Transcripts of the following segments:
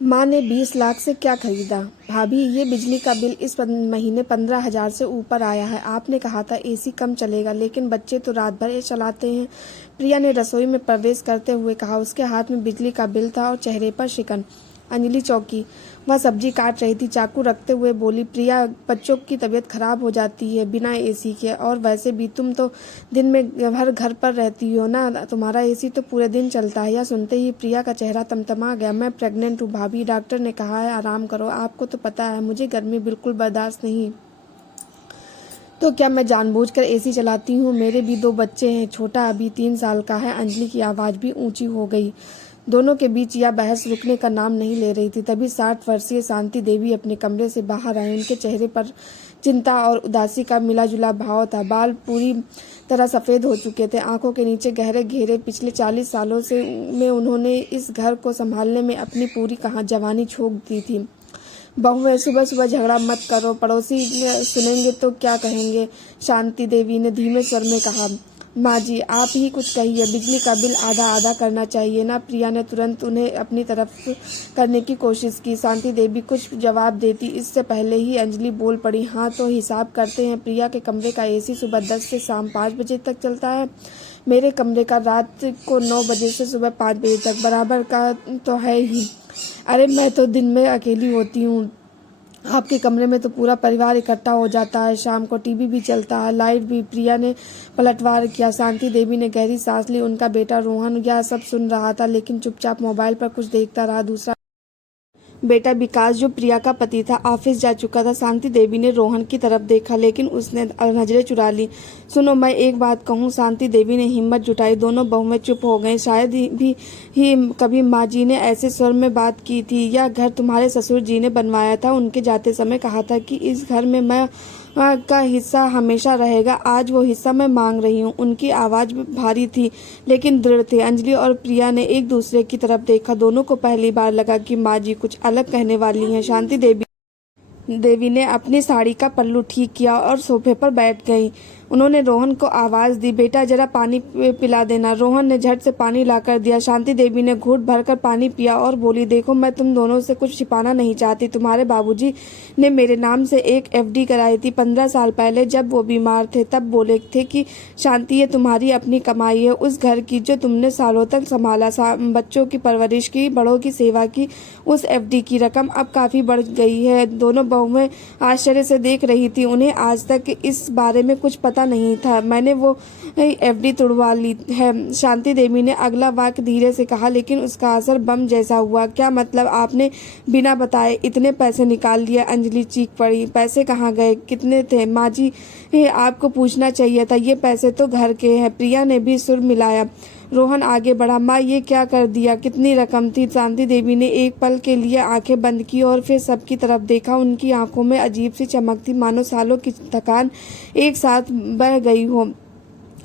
माँ ने 20 लाख से क्या खरीदा? भाभी, ये बिजली का बिल इस महीने 15,000 से ऊपर आया है। आपने कहा था एसी कम चलेगा, लेकिन बच्चे तो रात भर ये चलाते हैं। प्रिया ने रसोई में प्रवेश करते हुए कहा। उसके हाथ में बिजली का बिल था और चेहरे पर शिकन। अंजलि चौंकी। वह सब्जी काट रही थी। चाकू रखते हुए बोली, प्रिया, बच्चों की तबीयत खराब हो जाती है बिना एसी के। और वैसे भी तुम तो दिन में भर घर पर रहती हो ना, तुम्हारा एसी तो पूरे दिन चलता है। यह सुनते ही प्रिया का चेहरा तमतमा गया। मैं प्रेग्नेंट हूँ भाभी, डॉक्टर ने कहा है आराम करो। आपको तो पता है मुझे गर्मी बिल्कुल बर्दाश्त नहीं। तो क्या मैं जानबूझकर एसी चलाती हूँ? मेरे भी 2 बच्चे हैं, छोटा अभी 3 साल का है। अंजलि की आवाज़ भी ऊंची हो गई। दोनों के बीच यह बहस रुकने का नाम नहीं ले रही थी। तभी 60 वर्षीय शांति देवी अपने कमरे से बाहर आई। उनके चेहरे पर चिंता और उदासी का मिला जुला भाव था। बाल पूरी तरह सफ़ेद हो चुके थे, आंखों के नीचे गहरे घेरे। पिछले 40 सालों से में उन्होंने इस घर को संभालने में अपनी पूरी जवानी झोंक दी थी। बहुएं, सुबह सुबह झगड़ा मत करो, पड़ोसी सुनेंगे तो क्या कहेंगे? शांति देवी ने धीमे स्वर में कहा। माँ जी, आप ही कुछ कहिए, बिजली का बिल आधा आधा करना चाहिए ना। प्रिया ने तुरंत उन्हें अपनी तरफ करने की कोशिश की। शांति देवी कुछ जवाब देती इससे पहले ही अंजलि बोल पड़ी। हाँ, तो हिसाब करते हैं। प्रिया के कमरे का एसी सुबह 10 से शाम 5 बजे तक चलता है। मेरे कमरे का रात को 9 बजे से सुबह 5 बजे तक। बराबर का तो है ही। अरे मैं तो दिन में अकेली होती हूँ, आपके कमरे में तो पूरा परिवार इकट्ठा हो जाता है। शाम को टीवी भी चलता है, लाइट भी। प्रिया ने पलटवार किया। शांति देवी ने गहरी सांस ली। उनका बेटा रोहन यह सब सुन रहा था, लेकिन चुपचाप मोबाइल पर कुछ देखता रहा। दूसरा बेटा विकास, जो प्रिया का पति था, ऑफिस जा चुका था। शांति देवी ने रोहन की तरफ देखा, लेकिन उसने नजरें चुरा ली। सुनो, मैं एक बात कहूँ। शांति देवी ने हिम्मत जुटाई। दोनों बहुएं चुप हो गईं। शायद ही कभी माँ जी ने ऐसे स्वर में बात की थी। यह घर तुम्हारे ससुर जी ने बनवाया था। उनके जाते समय कहा था कि इस घर में मैं का हिस्सा हमेशा रहेगा। आज वो हिस्सा मैं मांग रही हूँ। उनकी आवाज़ भारी थी, लेकिन दृढ़ थी। अंजलि और प्रिया ने एक दूसरे की तरफ देखा। दोनों को पहली बार लगा कि माँ जी कुछ अलग कहने वाली हैं। शांति देवी ने अपनी साड़ी का पल्लू ठीक किया और सोफे पर बैठ गई। उन्होंने रोहन को आवाज़ दी, बेटा जरा पानी पिला देना। रोहन ने झट से पानी लाकर दिया। शांति देवी ने घूंट भरकर पानी पिया और बोली, देखो, मैं तुम दोनों से कुछ छिपाना नहीं चाहती। तुम्हारे बाबूजी ने मेरे नाम से एक एफडी कराई थी 15 साल पहले, जब वो बीमार थे। तब बोले थे कि शांति, ये तुम्हारी अपनी कमाई है, उस घर की जो तुमने सालों तक संभाला, बच्चों की परवरिश की, बड़ों की सेवा की। उस एफडी की रकम अब काफ़ी बढ़ गई है। दोनों बहुएं आश्चर्य से देख रही थी। उन्हें आज तक इस बारे में कुछ पता नहीं था। मैंने वो एफडी तुड़वा ली है, शांति देवी ने अगला वाक्य धीरे से कहा, लेकिन उसका असर बम जैसा हुआ। क्या मतलब? आपने बिना बताए इतने पैसे निकाल लिए? अंजलि चीख पड़ी। पैसे कहाँ गए? कितने थे? माँ जी, आपको पूछना चाहिए था। ये पैसे तो घर के हैं। प्रिया ने भी सुर मिलाया। रोहन आगे बढ़ा। माँ, ये क्या कर दिया? कितनी रकम थी? शांति देवी ने एक पल के लिए आंखें बंद की और फिर सबकी तरफ देखा। उनकी आंखों में अजीब सी चमक थी, मानो सालों की थकान एक साथ बह गई हो।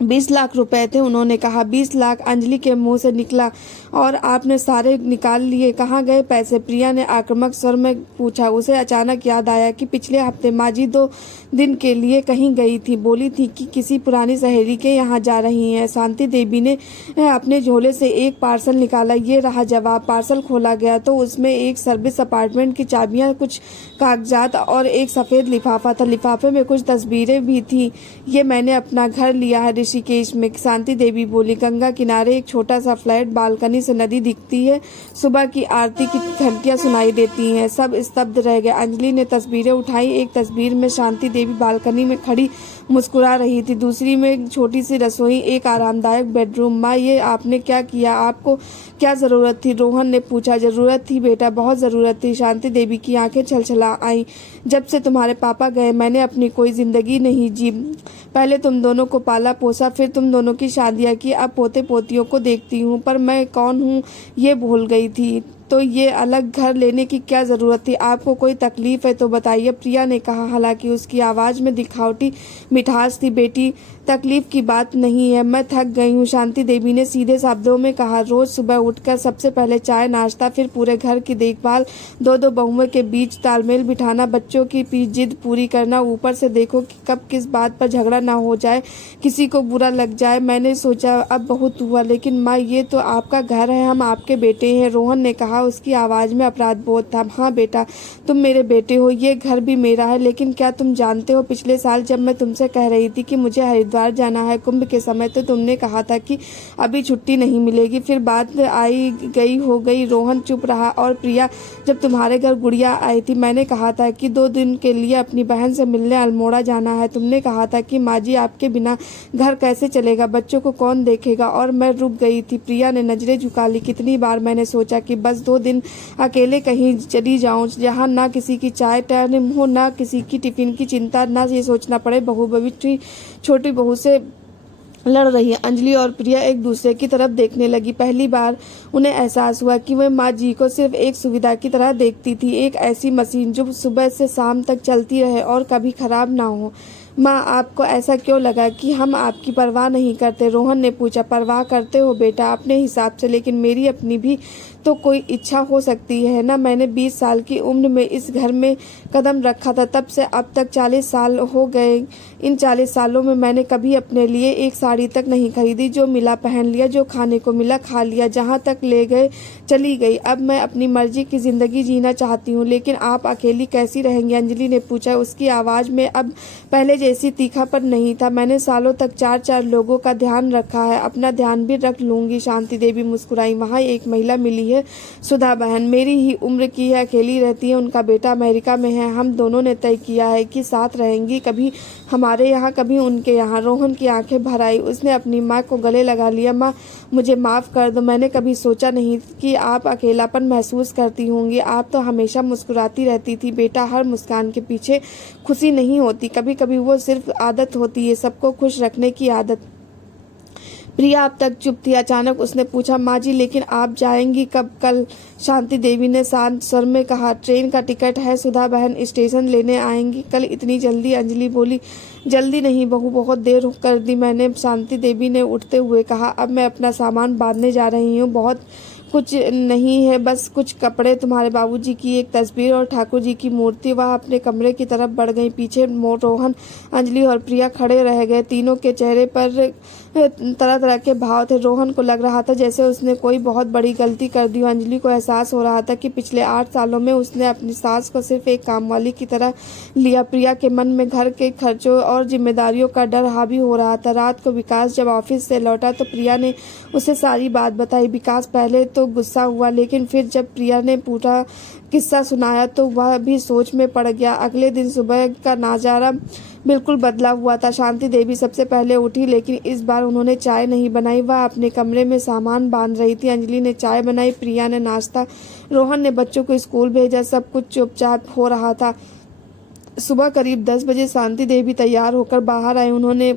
20 लाख रुपए थे, उन्होंने कहा। 20 लाख? अंजलि के मुंह से निकला। और आपने सारे निकाल लिए? कहाँ गए पैसे? प्रिया ने आक्रामक स्वर में पूछा। उसे अचानक याद आया कि पिछले हफ्ते माँ जी 2 दिन के लिए कहीं गई थी। बोली थी कि किसी पुरानी सहेली के यहाँ जा रही हैं। शांति देवी ने अपने झोले से एक पार्सल निकाला। ये रहा जवाब। पार्सल खोला गया तो उसमें एक सर्विस अपार्टमेंट की चाबियाँ, कुछ कागजात और एक सफ़ेद लिफाफा था। लिफाफे में कुछ तस्वीरें भी थी। ये मैंने अपना घर लिया है ऋषिकेश में, शांति देवी बोली। गंगा किनारे एक छोटा सा फ्लैट, बालकनी से नदी दिखती है, सुबह की आरती की घंटियां सुनाई देती हैं। सब स्तब्ध रह गए। अंजलि ने तस्वीरें उठाई। एक तस्वीर में शांति देवी बालकनी में खड़ी मुस्कुरा रही थी, दूसरी में एक छोटी सी रसोई, एक आरामदायक बेडरूम। माँ, ये आपने क्या किया? आपको क्या जरूरत थी? रोहन ने पूछा। जरूरत थी बेटा, बहुत जरूरत थी। शांति देवी की आंखें छलछला आई। जब से तुम्हारे पापा गए मैंने अपनी कोई जिंदगी नहीं जी। पहले तुम दोनों को पाला पोसा, फिर तुम दोनों की शादियां की, अब पोते पोतियों को देखती हूँ, पर मैं कौन हूँ ये भूल गई थी। तो ये अलग घर लेने की क्या जरूरत थी? आपको कोई तकलीफ है तो बताइए, प्रिया ने कहा, हालांकि उसकी आवाज में दिखावटी मिठास थी। बेटी, तकलीफ की बात नहीं है, मैं थक गई हूँ, शांति देवी ने सीधे शब्दों में कहा। रोज सुबह उठकर सबसे पहले चाय नाश्ता, फिर पूरे घर की देखभाल, दो बहुओं के बीच तालमेल बिठाना, बच्चों की जिद पूरी करना, ऊपर से देखो कि कब किस बात पर झगड़ा ना हो जाए, किसी को बुरा लग जाए। मैंने सोचा अब बहुत हुआ, लेकिन माँ ये तो आपका घर है, हम आपके बेटे हैं, रोहन ने कहा। उसकी आवाज में अपराध बोध था। हाँ बेटा, तुम मेरे बेटे हो, ये घर भी मेरा है, लेकिन क्या तुम जानते हो पिछले साल जब मैं तुमसे कह रही थी कि मुझे हरिद्वार जाना है कुंभ के समय, तो तुमने कहा था कि अभी छुट्टी नहीं मिलेगी, फिर बात आई गई हो गई। रोहन चुप रहा। और प्रिया, जब तुम्हारे घर गुड़िया आई थी, मैंने कहा था कि 2 दिन के लिए अपनी बहन से मिलने अल्मोड़ा जाना है। तुमने कहा था कि माँ जी आपके बिना घर कैसे चलेगा, बच्चों को कौन देखेगा, और मैं रुक गई थी। प्रिया ने नजरें झुका ली। कितनी बार मैंने सोचा कि बस 2 दिन अकेले कहीं चली जाऊं, जहां ना किसी की चाय टाइम हो, ना किसी की टिफिन की चिंता, ना ये सोचना पड़े बहू भविष्य छोटी बहू से लड़ रही है। अंजलि और प्रिया एक दूसरे की तरफ देखने लगी। पहली बार उन्हें एहसास हुआ कि वह माँ जी को सिर्फ एक सुविधा की तरह देखती थी, एक ऐसी मशीन जो सुबह से शाम तक चलती रहे और कभी खराब ना हो। माँ, आपको ऐसा क्यों लगा कि हम आपकी परवाह नहीं करते? रोहन ने पूछा। परवाह करते हो बेटा अपने हिसाब से, लेकिन मेरी अपनी भी तो कोई इच्छा हो सकती है ना। मैंने 20 साल की उम्र में इस घर में कदम रखा था, तब से अब तक 40 साल हो गए। इन 40 सालों में मैंने कभी अपने लिए एक साड़ी तक नहीं खरीदी, जो मिला पहन लिया, जो खाने को मिला खा लिया, जहाँ तक ले गए चली गई। अब मैं अपनी मर्जी की जिंदगी जीना चाहती हूँ, लेकिन आप अकेली कैसी रहेंगी? अंजलि ने पूछा। उसकी आवाज में अब पहले जैसी तीखापन नहीं था। मैंने सालों तक 4-4 लोगों का ध्यान रखा है, अपना ध्यान भी रख लूंगी। शांति देवी मुस्कुराई। वहाँ एक महिला मिली है, सुधा बहन, मेरी ही उम्र की है, अकेली रहती है, उनका बेटा अमेरिका में है। हम दोनों ने तय किया है कि साथ रहेंगी, कभी हमारे यहाँ कभी उनके यहाँ। रोहन की आंखें भर आई। उसने अपनी माँ को गले लगा लिया। माँ, मुझे माफ कर दो, मैंने कभी सोचा नहीं कि आप अकेलापन महसूस करती होंगी। आप तो हमेशा मुस्कुराती रहती थी बेटा, हर मुस्कान के पीछे खुशी नहीं होती, कभी कभी वो सिर्फ आदत होती है, सबको खुश रखने की आदत। प्रिया अब तक चुप थी। अचानक उसने पूछा, माँ जी लेकिन आप जाएंगी कब? कल, शांति देवी ने शांत स्वर में कहा। ट्रेन का टिकट है, सुधा बहन स्टेशन लेने आएंगी। कल इतनी जल्दी? अंजलि बोली। जल्दी नहीं बहू, बहुत देर कर दी मैंने, शांति देवी ने उठते हुए कहा। अब मैं अपना सामान बांधने जा रही हूँ, बहुत कुछ नहीं है, बस कुछ कपड़े, तुम्हारे बाबूजी की एक तस्वीर और ठाकुर जी की मूर्ति। वह अपने कमरे की तरफ बढ़ गई। पीछे रोहन, अंजलि और प्रिया खड़े रह गए। तीनों के चेहरे पर तरह तरह के भाव थे। रोहन को लग रहा था जैसे उसने कोई बहुत बड़ी गलती कर दी हो। अंजलि को एहसास हो रहा था कि पिछले 8 सालों में उसने अपनी सास को सिर्फ एक कामवाली की तरह लिया। प्रिया के मन में घर के खर्चों और जिम्मेदारियों का डर हावी हो रहा था। रात को विकास जब ऑफिस से लौटा तो प्रिया ने उसे सारी बात बताई। विकास पहले तो गुस्सा हुआ, लेकिन फिर जब प्रिया ने पूरा किस्सा सुनाया तो वह भी सोच में पड़ गया। अगले दिन सुबह का नजारा बिल्कुल बदला हुआ था। शांति देवी सबसे पहले उठी, लेकिन इस बार उन्होंने चाय नहीं बनाई। वह अपने कमरे में सामान बांध रही थी। अंजलि ने चाय बनाई, प्रिया ने नाश्ता, रोहन ने बच्चों को स्कूल भेजा। सब कुछ चुपचाप हो रहा था। सुबह करीब 10 बजे शांति देवी तैयार होकर बाहर आए। उन्होंने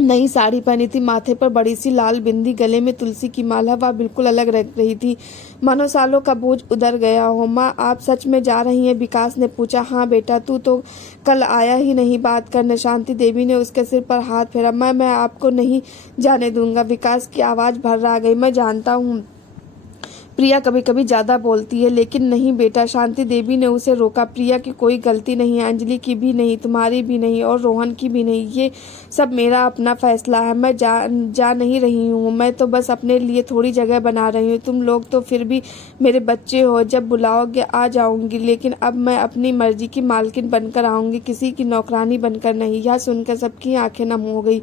नई साड़ी पहनी थी, माथे पर बड़ी सी लाल बिंदी, गले में तुलसी की माला। वह बिल्कुल अलग लग रही थी, मानो सालों का बोझ उतर गया हो। माँ, आप सच में जा रही हैं? विकास ने पूछा। हाँ बेटा, तू तो कल आया ही नहीं बात करने। शांति देवी ने उसके सिर पर हाथ फेरा। मैं आपको नहीं जाने दूंगा। विकास की आवाज भर्रा गई। मैं जानता हूँ प्रिया कभी कभी ज्यादा बोलती है, लेकिन नहीं बेटा, शांति देवी ने उसे रोका। प्रिया की कोई गलती नहीं है, अंजलि की भी नहीं, तुम्हारी भी नहीं, और रोहन की भी नहीं। ये सब मेरा अपना फैसला है। मैं जा नहीं रही हूँ, मैं तो बस अपने लिए थोड़ी जगह बना रही हूँ। तुम लोग तो फिर भी मेरे बच्चे हो, जब बुलाओगे आ जाऊंगी, लेकिन अब मैं अपनी मर्जी की मालकिन बनकर आऊंगी, किसी की नौकरानी बनकर नहीं। यह सुनकर सबकी आंखें नम हो गई।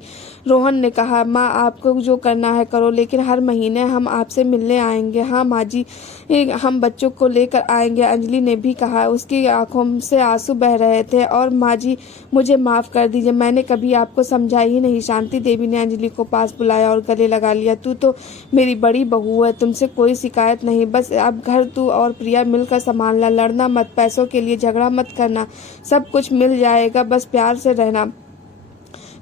रोहन ने कहा, माँ आपको जो करना है करो, लेकिन हर महीने हम आपसे मिलने आएंगे। हाँ माँ जी, हम बच्चों को लेकर आएंगे, अंजलि ने भी कहा। उसकी आंखों से आंसू बह रहे थे। और माँ जी, मुझे माफ कर दीजिए, मैंने कभी आपको समझा ही नहीं। शांति देवी ने अंजलि को पास बुलाया और गले लगा लिया। तू तो मेरी बड़ी बहू है, तुमसे कोई शिकायत नहीं, बस अब घर तू और प्रिया मिलकर संभालना, लड़ना मत, पैसों के लिए झगड़ा मत करना, सब कुछ मिल जाएगा, बस प्यार से रहना।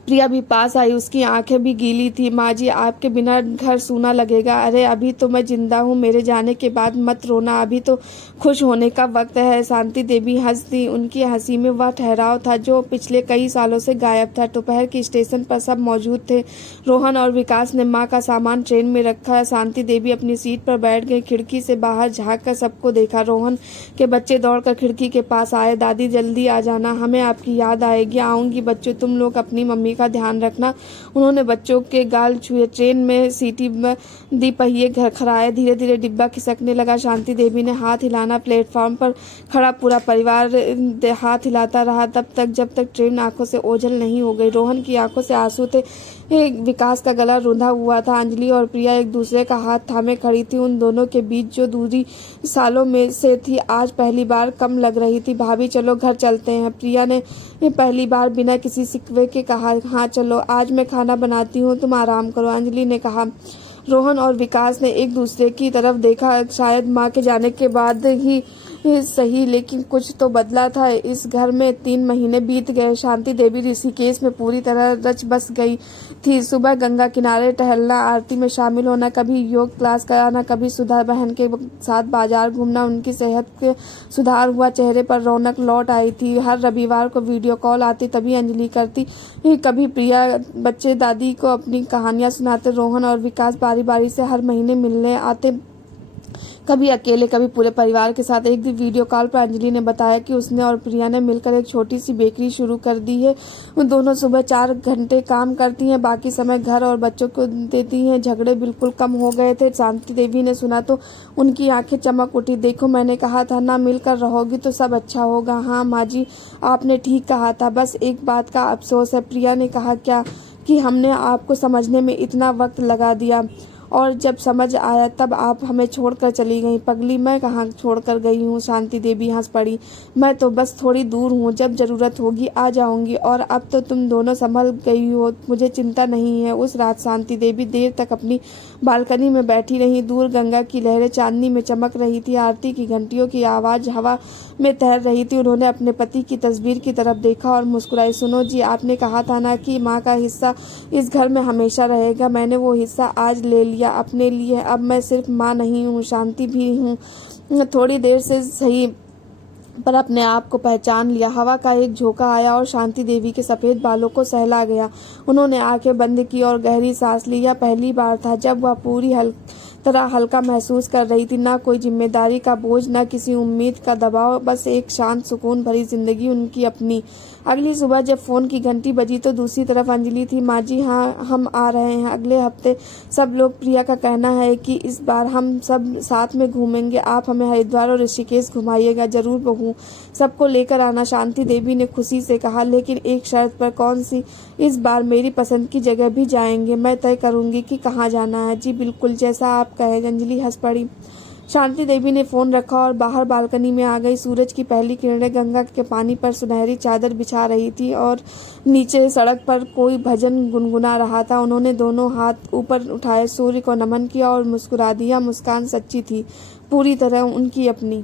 प्रिया भी पास आई, उसकी आंखें भी गीली थी। माँ जी, आपके बिना घर सूना लगेगा। अरे अभी तो मैं जिंदा हूँ, मेरे जाने के बाद मत रोना, अभी तो खुश होने का वक्त है। शांति देवी हंस दी। उनकी हंसी में वह ठहराव था जो पिछले कई सालों से गायब था। दोपहर की स्टेशन पर सब मौजूद थे। रोहन और विकास ने माँ का सामान ट्रेन में रखा। शांति देवी अपनी सीट पर बैठ गई। खिड़की से बाहर झाँक कर सबको देखा। रोहन के बच्चे दौड़कर खिड़की के पास आए। दादी जल्दी आ जाना, हमें आपकी याद आएगी। आऊंगी बच्चों, तुम लोग अपनी मम्मी का ध्यान रखना। उन्होंने बच्चों के गाल छुए। ट्रेन में सीटी दी, पहिए खड़खड़ाए। धीरे धीरे डिब्बा खिसकने लगा। शांति देवी ने हाथ हिलाना। प्लेटफॉर्म पर खड़ा पूरा परिवार हाथ हिलाता रहा तब तक जब तक ट्रेन आंखों से ओझल नहीं हो गई। रोहन की आंखों से आंसू थे। विकास का गला रुंधा हुआ था। अंजलि और प्रिया एक दूसरे का हाथ थामे खड़ी थी। उन दोनों के बीच जो दूरी सालों में से थी आज पहली बार कम लग रही थी। भाभी चलो घर चलते हैं, प्रिया ने पहली बार बिना किसी सिकवे के कहा। हाँ चलो, आज मैं खाना बनाती हूँ, तुम आराम करो, अंजलि ने कहा। रोहन और विकास ने एक दूसरे की तरफ देखा। शायद माँ के जाने के बाद ही सही, लेकिन कुछ तो बदला था। इस घर में 3 महीने बीत गए। शांति देवी ऋषिकेश में पूरी तरह रच बस गई थी। सुबह गंगा किनारे टहलना, आरती में शामिल होना, कभी योग क्लास कराना, कभी सुधा बहन के साथ बाजार घूमना। उनकी सेहत के सुधार हुआ, चेहरे पर रौनक लौट आई थी। हर रविवार को वीडियो कॉल आती, तभी अंजलि करती, कभी प्रिया। बच्चे दादी को अपनी कहानियां सुनाते। रोहन और विकास बारी बारी से हर महीने मिलने आते, कभी अकेले कभी पूरे परिवार के साथ। एक दिन वीडियो कॉल पर अंजलि ने बताया कि उसने और प्रिया ने मिलकर एक छोटी सी बेकरी शुरू कर दी है। उन दोनों सुबह 4 घंटे काम करती हैं, बाकी समय घर और बच्चों को देती हैं। झगड़े बिल्कुल कम हो गए थे। शांति देवी ने सुना तो उनकी आंखें चमक उठी। देखो, मैंने कहा था ना, मिलकर रहोगी तो सब अच्छा होगा। हाँ माँ जी, आपने ठीक कहा था, बस एक बात का अफसोस है। प्रिया ने कहा। क्या? कि हमने आपको समझने में इतना वक्त लगा दिया और जब समझ आया तब आप हमें छोड़कर चली गई। पगली, मैं कहाँ छोड़कर गई हूँ? शांति देवी हंस पड़ी। मैं तो बस थोड़ी दूर हूँ, जब जरूरत होगी आ जाऊंगी। और अब तो तुम दोनों संभल गई हो, मुझे चिंता नहीं है। उस रात शांति देवी देर तक अपनी बालकनी में बैठी रही। दूर गंगा की लहरें चांदनी में चमक रही थी। आरती की घंटियों की आवाज हवा में तैर रही थी। उन्होंने अपने पति की तस्वीर की तरफ देखा और मुस्कुराई। सुनो जी, आपने कहा था ना कि माँ का हिस्सा इस घर में हमेशा रहेगा। मैंने वो हिस्सा आज ले लिया अपने लिए। अब मैं सिर्फ माँ नहीं हूँ, शांति भी हूँ। थोड़ी देर से सही, पर अपने आप को पहचान लिया। हवा का एक झोंका आया और शांति देवी के सफेद बालों को सहला गया। उन्होंने आंखें बंद की और गहरी सांस ली। यह पहली बार था जब वह पूरी तरह हल्का महसूस कर रही थी। ना कोई जिम्मेदारी का बोझ, ना किसी उम्मीद का दबाव, बस एक शांत सुकून भरी जिंदगी उनकी अपनी। अगली सुबह जब फोन की घंटी बजी तो दूसरी तरफ अंजलि थी। माँ जी, हाँ हम आ रहे हैं अगले हफ्ते सब लोग। प्रिया का कहना है कि इस बार हम सब साथ में घूमेंगे। आप हमें हरिद्वार और ऋषिकेश घुमाइएगा। जरूर बहू, सबको लेकर आना, शांति देवी ने खुशी से कहा। लेकिन एक शर्त पर। कौन सी? इस बार मेरी पसंद की जगह भी जाएंगे। मैं तय करूंगी कि कहाँ जाना है। जी बिल्कुल, जैसा आप कहें। अंजलि हंस पड़ी। शांति देवी ने फोन रखा और बाहर बालकनी में आ गई। सूरज की पहली किरणें गंगा के पानी पर सुनहरी चादर बिछा रही थी और नीचे सड़क पर कोई भजन गुनगुना रहा था। उन्होंने दोनों हाथ ऊपर उठाए, सूर्य को नमन किया और मुस्कुरा दिया। मुस्कान सच्ची थी, पूरी तरह उनकी अपनी।